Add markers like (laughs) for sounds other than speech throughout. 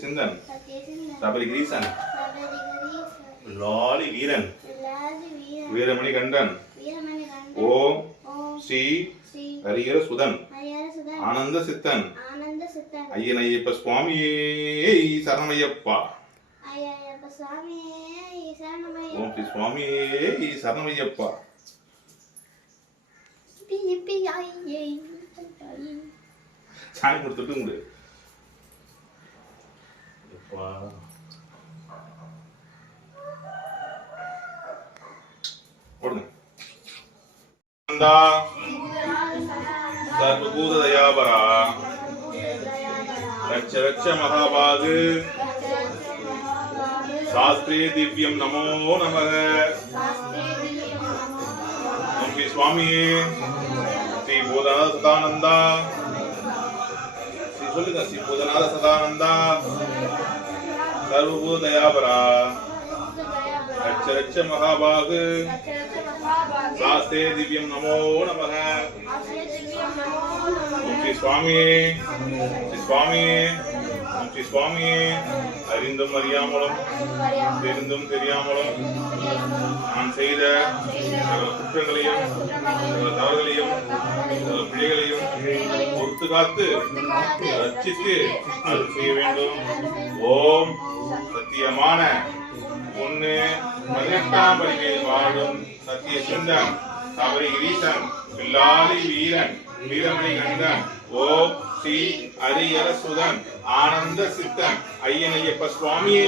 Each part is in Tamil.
சிந்தன் சத்யசிந்தன் சபரி கிரீசன் சபரிகரீசன் லாலி வீரன் வில்லாதி வீரன் வீரமணி கண்டன் வீரமணி கண்டன் ஓம் ஓம் ஸ்ரீ ஸ்ரீ ஹரிஹர சுதன் ஹரிஹர சுதன் ஆனந்த சித்தன் ஆனந்த சித்தன் ஐயனையப்ப சுவாமியே சரணமையப்பா ஐயப்ப சுவாமியே சரணமய ஓம் ஸ்ரீ சுவாமியே சரணமையப்பா சாமி கொடுத்துட்டு உண்டு Wow. போடுங்க. ரட்ச ரட்ச மகாபாகு. சாஸ்திரே திவ்யம் நமோ நமக. ஓம் சுவாமியே ஸ்ரீ பூதநாத சதானந்தா. ஸ்ரீ சொல்லுங்க ஸ்ரீ பூதநாத சதானந்தா. சர்வபூத தயாபரா ரட்ச ரட்ச மகாபாகு சாஸ்தே திவ்யம் நமோ ஓம் ஸ்ரீ சுவாமியே. ஸ்ரீ சுவாமியே. ஸ்ரீ சுவாமியே அறிந்தும் அறியாமலும் தெரிந்தும் தெரியாமலும் நான் செய்த சகல குற்றங்களையும் சகல தவறுகளையும் சகல பிழைகளையும் பொறுத்து காத்து ரச்சித்து அது செய்ய வேண்டும். ஓம் சத்தியமான ஒன்று பதினெட்டாம் பதினேழு வாழும் சத்திய சிந்தன் தவறி கிரீசன் வீரன். வீரமணி கண்டன் ஓம் ஸ்ரீ ஹரிஹர சுதன் ஆனந்த சித்தன். ஐயனையப்ப சுவாமியே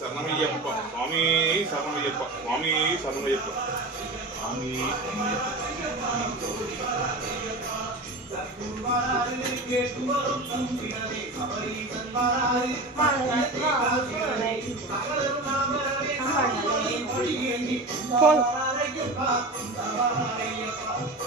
சரணமையப்பா சுவாமி சரணமையப்பா சுவாமி சரணமையப்பா. சுவாமி சரணமையப்ப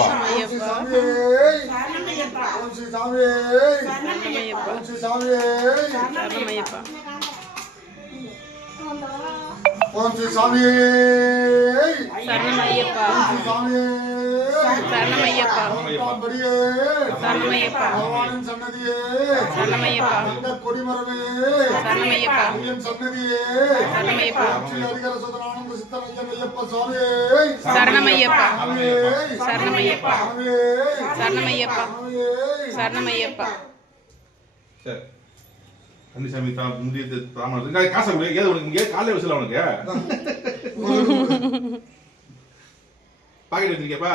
சரணமையப்பா ஓம் ஸ்ரீ சாமியே சரணமையப்பா. சரணமையப்பா. சரணமையப்பா. பகவானின் சன்னதியே சரணமையப்பா. கொடிமரமே சரணமையப்பா. சன்னதியே சரணமையப்பா. ஸ்ரீ சித்தன் ஐயன் ஐயப்ப சுவாமியே சரணமையப்பா. சரணமையப்பா. சரணமையப்பா. சரணமையப்பா. சரி. கன்னிசாமி தா முந்திய தாமரை காசை கொடு. ஏது உனக்கு? இங்கே காலையில் வசல உனக்கு? பாக்கெட் வச்சிருக்கியாப்பா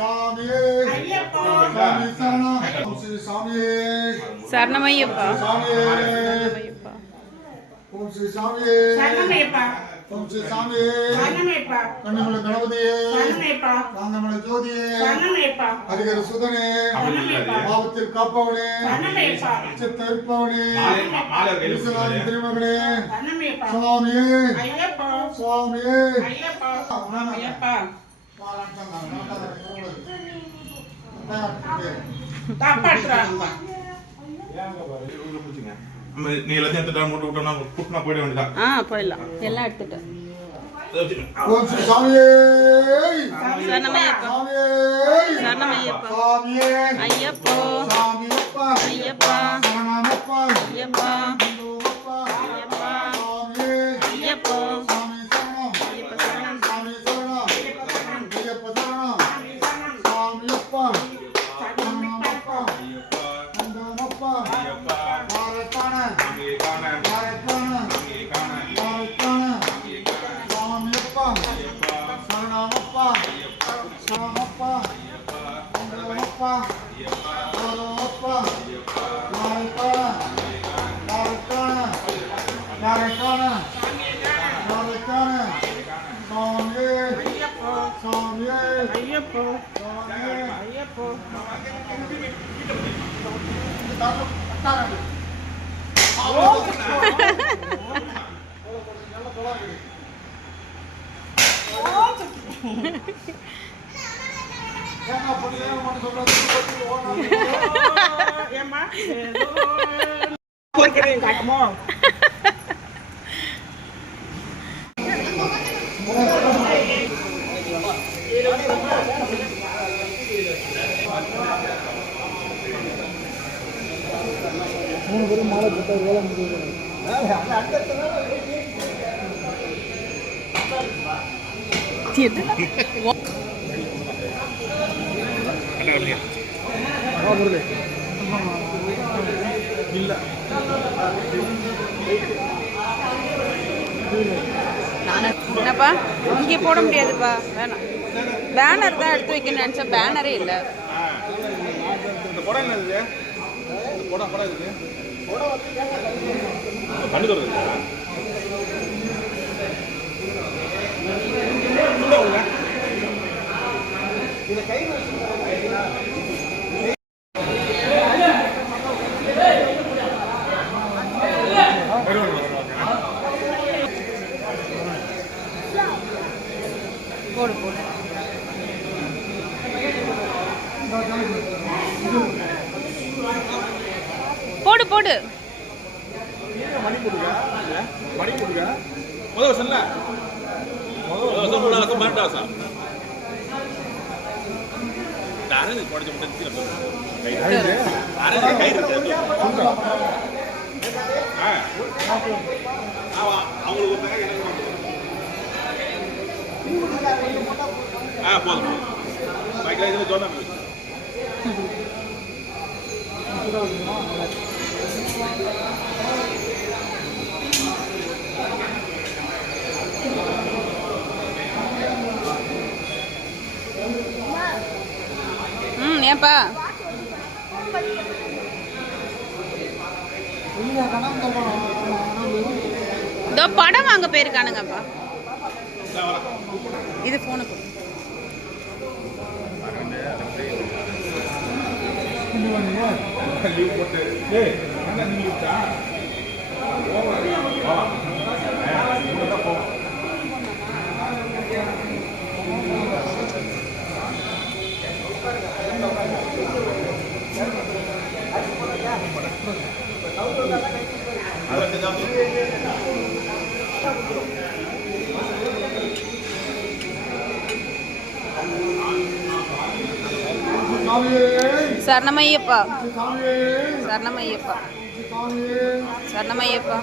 சாமியே சாமி. சரணம் ஸ்ரீ சாமியே சரணமையப்பா சரணமையப்பா. ஓம் ஸ்ரீ சாமியே சரணமையப்பா. ஓம் ஸ்ரீ சாமியே சரணமையப்பா. கண்ணிமுட கணபதியே சரணமையப்பா. காந்தமட ஜோதியே சரணமையப்பா. சுதனே. பாவத்தில் காப்பவனே. சரணமையப்பா. திருமகனே சுவாமியே. ஐயப்பா. சுவாமியே. ஐயப்பா. ஐயப்பா. நீ எல்லாத்தையும் எடுத்துட்டா மூட்டை விட்டோம்னா கூட்டினா போயிட வேண்டியதான் ஆ போயிடலாம். எல்லாம் எடுத்துட்டேன் ஓம் ஸ்ரீ சாமியே! சரணமையப்பா. சாமியே! சரணமையப்பா. சாமியே! ஐயப்போ. சாமியப்பா! ஐயப்பா. சரணமப்பா ஐயப்பா. இந்துவப்பா ஐயப்பா. சாமியே! ஐயப்போ. ஐயப்போ சாமியே ஐயப்போ ஏன்னா மூணு பேரும் மாலை போட்டா வேலை முடியுது என்னப்பா? இங்கே போட முடியாதுப்பா. வேணாம். பேனர் தான் எடுத்து வைக்கணும்னு நினச்சேன். பேனரே இல்லை. இந்த படம் என்னது இந்த படம் படம் இது? தருது போடு போடு போடு மணி போடுங்க மணி போடுங்க வருஷம் பன்னெண்டு வருஷம் அரங்கு குறைஞ்ச மட்டும் அரங்கு கை இருக்கு ஆ. ஆமா, அவங்களுக்கு. ஆ போதும். பாக்கிலாம் இதில் சொன்னாங்க ம் ஏன்பா? இதோ படம் வாங்க போயிருக்கானுங்கப்பா. இது ஃபோனுக்கு போட்டு ஏய் என்ன நீ லீவ்டா சாமியே சரணமையப்பா. சரணமையப்பா. சரணமையப்பா.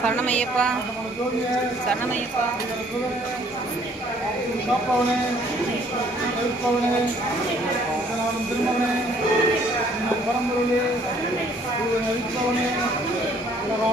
சரணமையப்பா. சரணமையப்பா. இன்னும் பரம்பொருளே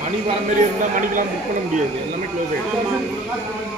மணி வர மாதிரி இருந்தால் மணிக்கெல்லாம் புக் பண்ண முடியாது. எல்லாமே க்ளோஸ் ஆகிடும்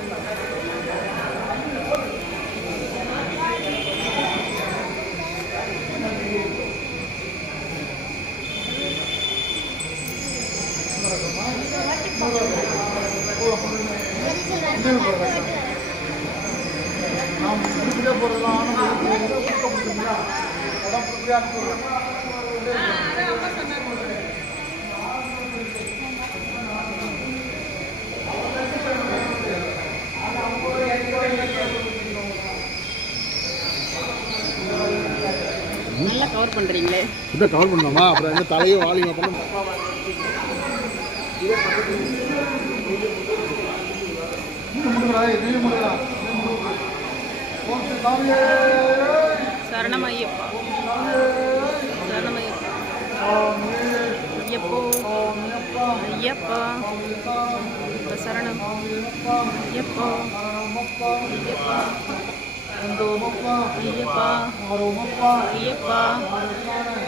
நான் போட்டேன் நாம் இப்படியே முடியுங்களா உடம்பு நல்லா கவர் பண்றீங்களே. இதை கவர் பண்ணலாமா? அப்புறம் எங்க தலையும் வாலியும் நீங்க முடுங்கடா நீ முடுங்கடா ஓம் ஸ்ரீ சாமியே. சரணம் ஐயப்பா. ஐயப்பா சரணம். ஐயப்போ. ஐயப்பா. ஐயப்பா ஆரோமப்பா ஐயப்பா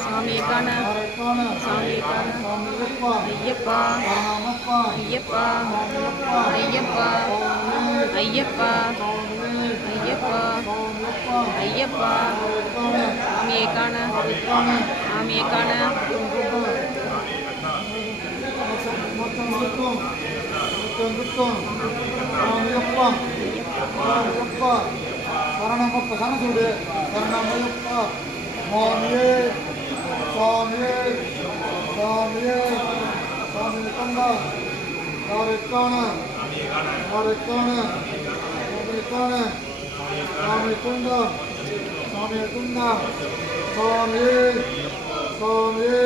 சாமியை காண ஆரக்கான சாமியை காண சாமியப்பா ஐயப்பா ராமப்பா ஐயப்பா ஐயப்பா ஐயப்பா ஐயப்பா ஐயப்பா சாமியை காண சாமியை காண மொத்தம் இருக்கும் மொத்தம் இருக்கும் சாமியப்பா சாமியப்பா சரணமப்பா சரண சொல்லு சரணமயப்பா சுவாமியே சுவாமியே சுவாமியே சுவாமி கண்டா யாருக்கான யாருக்கான யாருக்கான சுவாமி குண்டா சுவாமியை குண்டா சுவாமியே சுவாமியே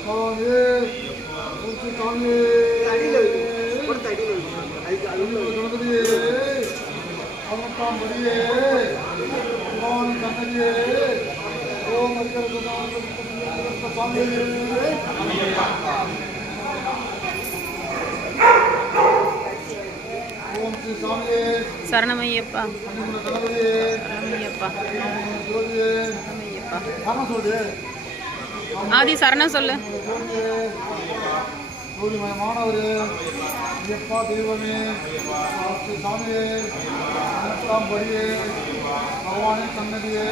சுவாமியே உச்சி சுவாமியே கணபதியே அவனத்தாம்படியே பகவான் கண்ணடியே ஓம் அதிகார சுவாமியே ஓம் ஸ்ரீ சாமியே சரணம் ஐயப்பா அன்னிமுன கணபதியே சரணம் ஐயப்பா ஜோதியே சரணம் ஐயப்பா காரணம் சொல்லு ஆதி சரணம் சொல்லு. ஜோதிமயமானவரே. ஐயப்பா தெய்வமே. ஸ்ரீ சாமியே அனத்தாம் படியே பகவானே சன்னதியே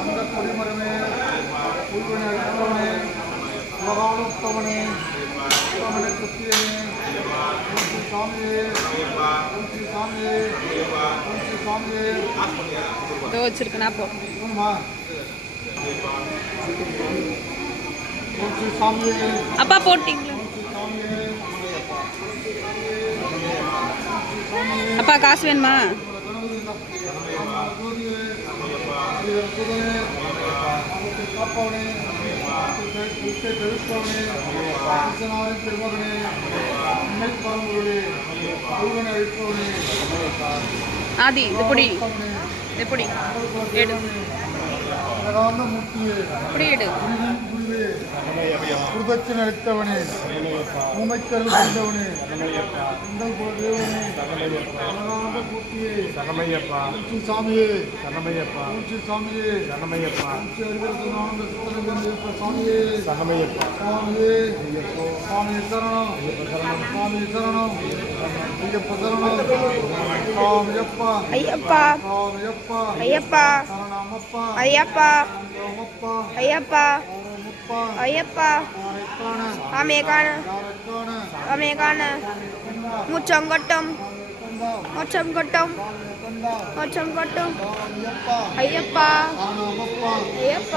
அந்த கொடிமரமே உள்வனை அளிப்பவனே உலகாலும் உத்தவனே உத்தமனை குத்தியனே ஓம் ஸ்ரீ சாமியே ஸ்ரீ சாமியே. ஓம் ஸ்ரீ சாமியே. இதோ வச்சிருக்கனா போ போணுமா ஓம் ஸ்ரீ சாமியே அப்பா போட்டிங்களா அப்பா காசு வேணுமா ஆதி இது புடி இது புடி எடு இப்படி எடு குருபச்சனை அளித்தவனே உமைக்கருள் செய்தவனே உங்கள் தேவனே அழகான கூட்டியே சரணமையப்பா ஸ்ரீ சாமியே சரணமையப்பா ஸ்ரீ சாமியே சரணமையப்பா ஸ்ரீ அறிவியல் சித்தனவேந்தியப்ப சாமியே சரணமையப்பா சுவாமியே சுவாமி சரணம் சுவாமி சரணம் ஐயப்ப சரணம் சுவாமியப்பா ஐயப்பா சுவாமியப்பா ஐயப்பா சரணமப்பா ஐயப்பா ஐயப்பா ஐயப்பா ಅಯ್ಯಪ್ಪ ಅಮೇಗಾನ ಅಮೇಗಾನ ಮುಚ್ಚಂಗಟ್ಟಂ ಮುಚ್ಚಂಗಟ್ಟಂ ಮುಚ್ಚಂಗಟ್ಟಂ ಅಯ್ಯಪ್ಪ ಅಯ್ಯಪ್ಪ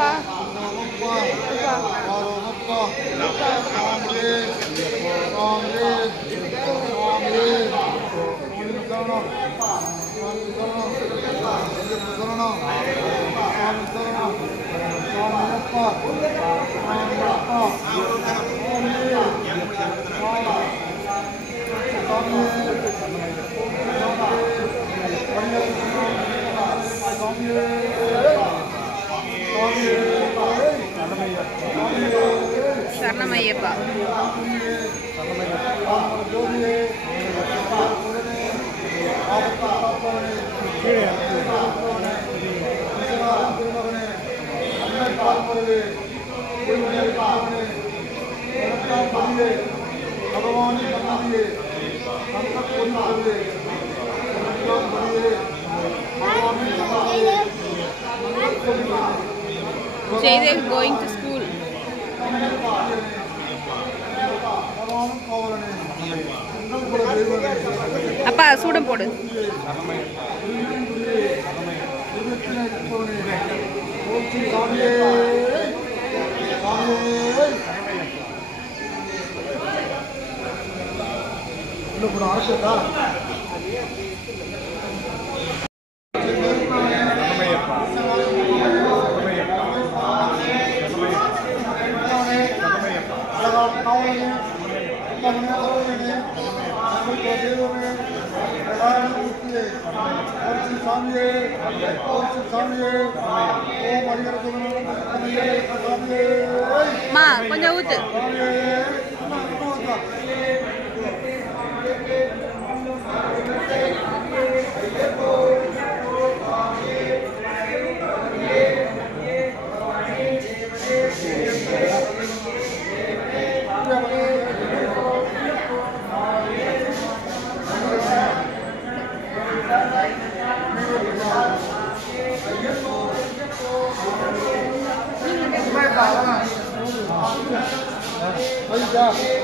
ಕಾಂಗ್ರೆಸ್ ஒரு ஆசைதா சாமியே சாமியே ஓம் அடிகரே சாமியே மா கொஞ்சம் ஊத்து. There you go.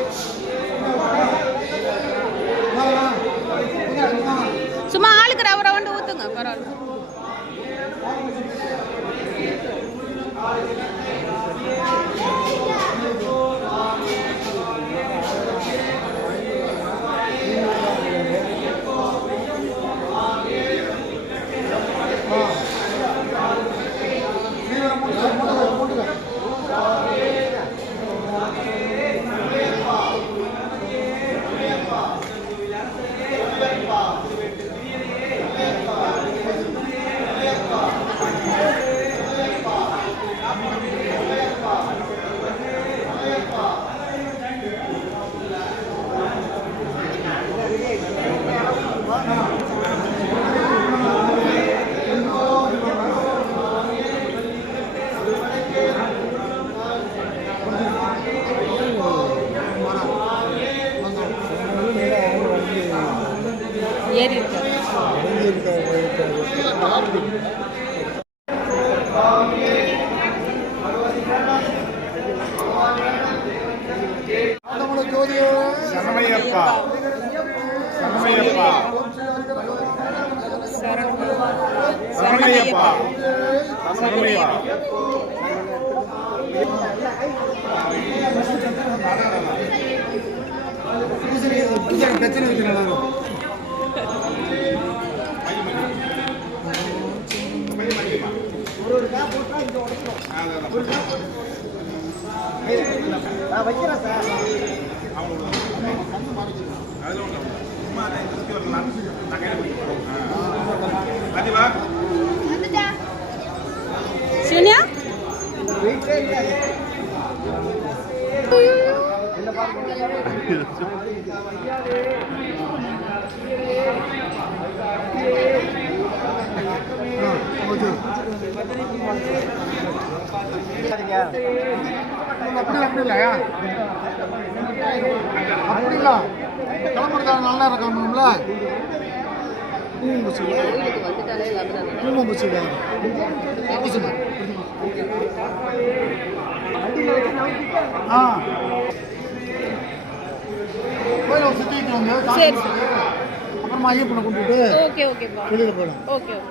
அதுல ஒண்ணு சும்மா அப்படி அப்படி இல்லையா? அப்படி இல்லை கிளம்புறதா நல்லா இருக்கணும்ல பூம்பூச்சி பூம்பூச்சி ஆ கோயிலை சுற்றிட்டு வந்து. அப்புறம் ஐயப்பனை கொண்டுட்டு வெளியில் போயிடலாம். Okay okay.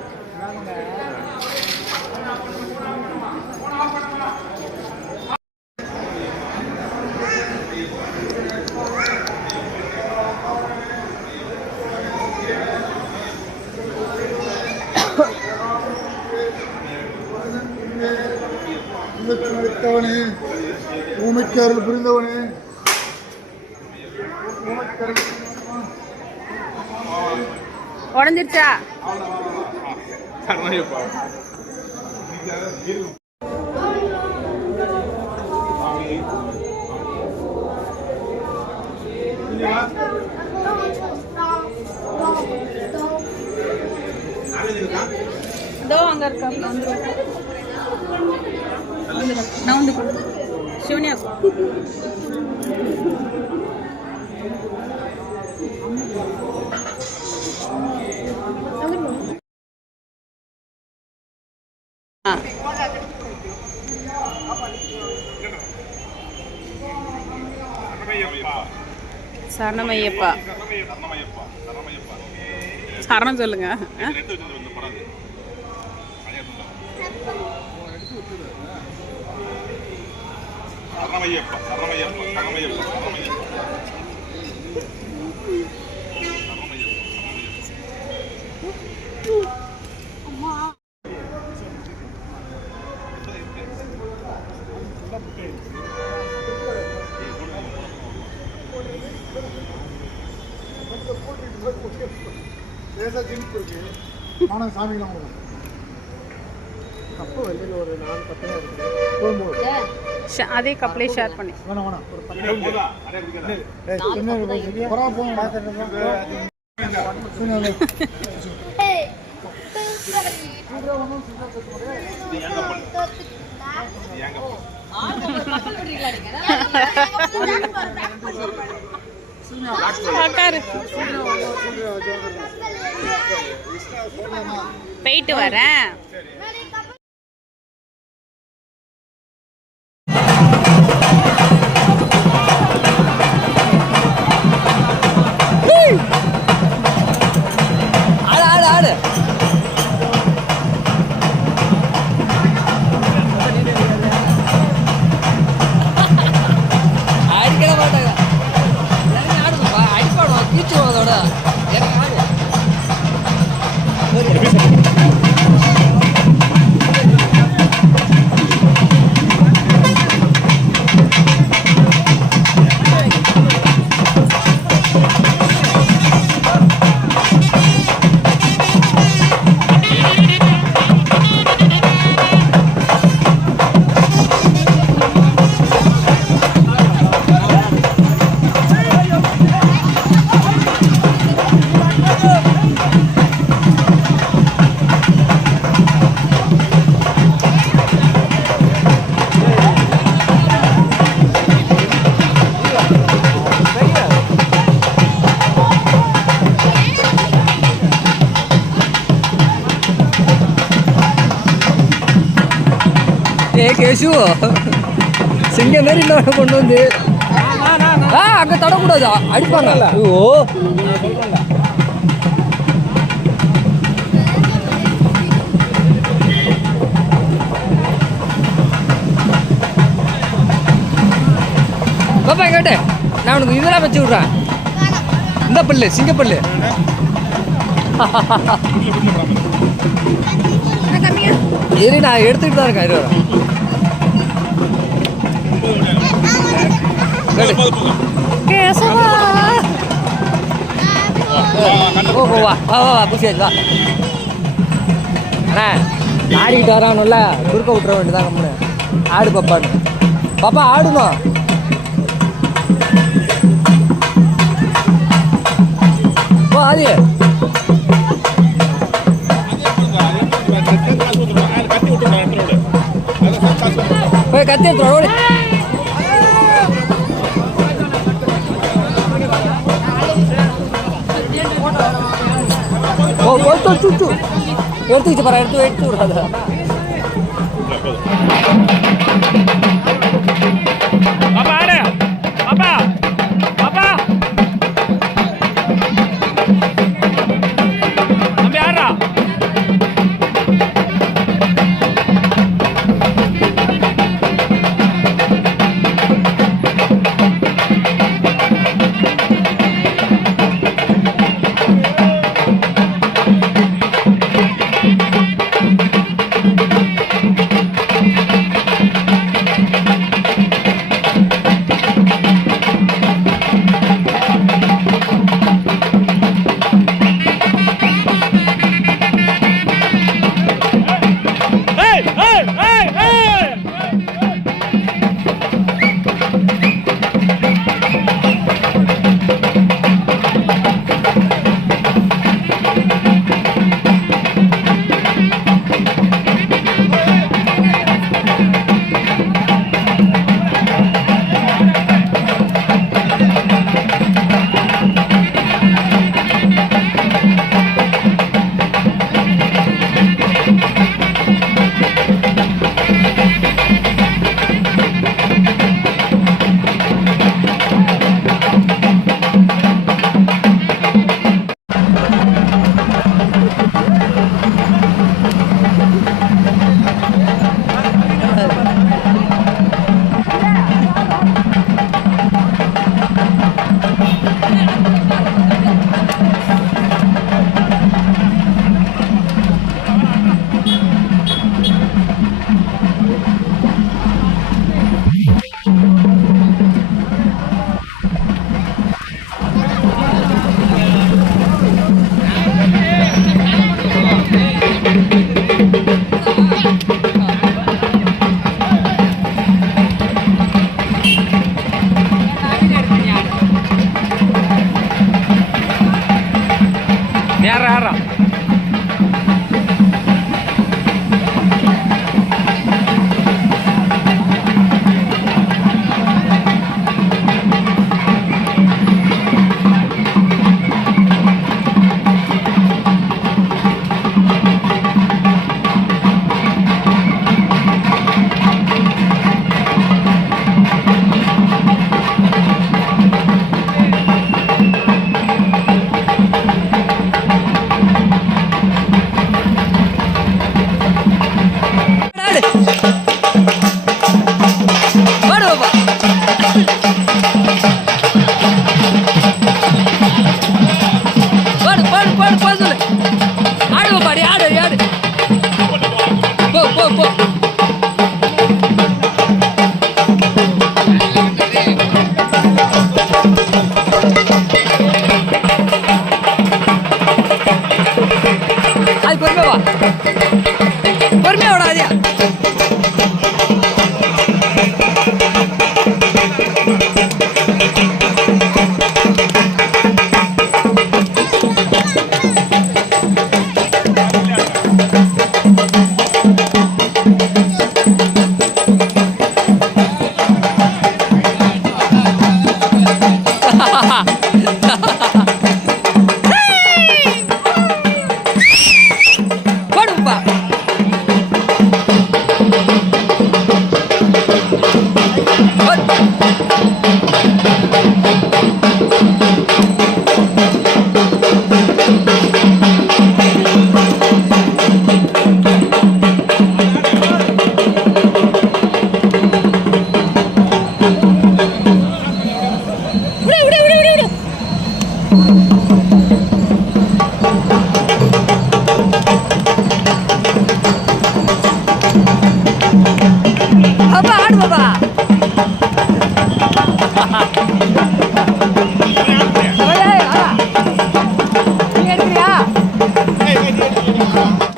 ஊமைக்கு அருள் புரிந்தவனே. உடஞ்சிருச்சா? இதோ அங்க இருக்கா? நான் வந்து சரணமையப்பா. சரணம் சொல்லுங்க. சரணமையப்பா சரணமையப்பா சரணமையப்பா சரணமையப்பா லேசா ஜிம்ப் இருக்கு நானும் சாமிலாம் வரும் அதே கப்லே ஷேர் பண்ணி. வேணாம் வேணாம். சிங்க இன்னொன்று கொண்டு வந்து ஆ அங்கே தொடக்கூடாது? அடிப்பாங்க. ஓ பாப்பா கேட்டு நான் உனக்கு இதெல்லாம் வச்சு விட்றேன். இந்த பல்லு சிங்கப்பல்லு (laughs) இரு நான் எடுத்துக்கிட்டு தான் இருக்கேன். இரு வரேன். கேசவா ஓ ஓ, வா வா வா வா வா அண்ணா ஆடிக்கிட்டு வரானுல்ல குறுக்க விட்டுற வேண்டியதான் கம்முன்னு ஆடு பாப்பான்னு பாப்பா ஆடுமா ஓ ஆதி போய் கத்தி எடுத்துருவோம் ஓடி போட்டு சுட்டு எடுத்துக்கிச்சு பாரு எடுத்து எடுத்து விடாத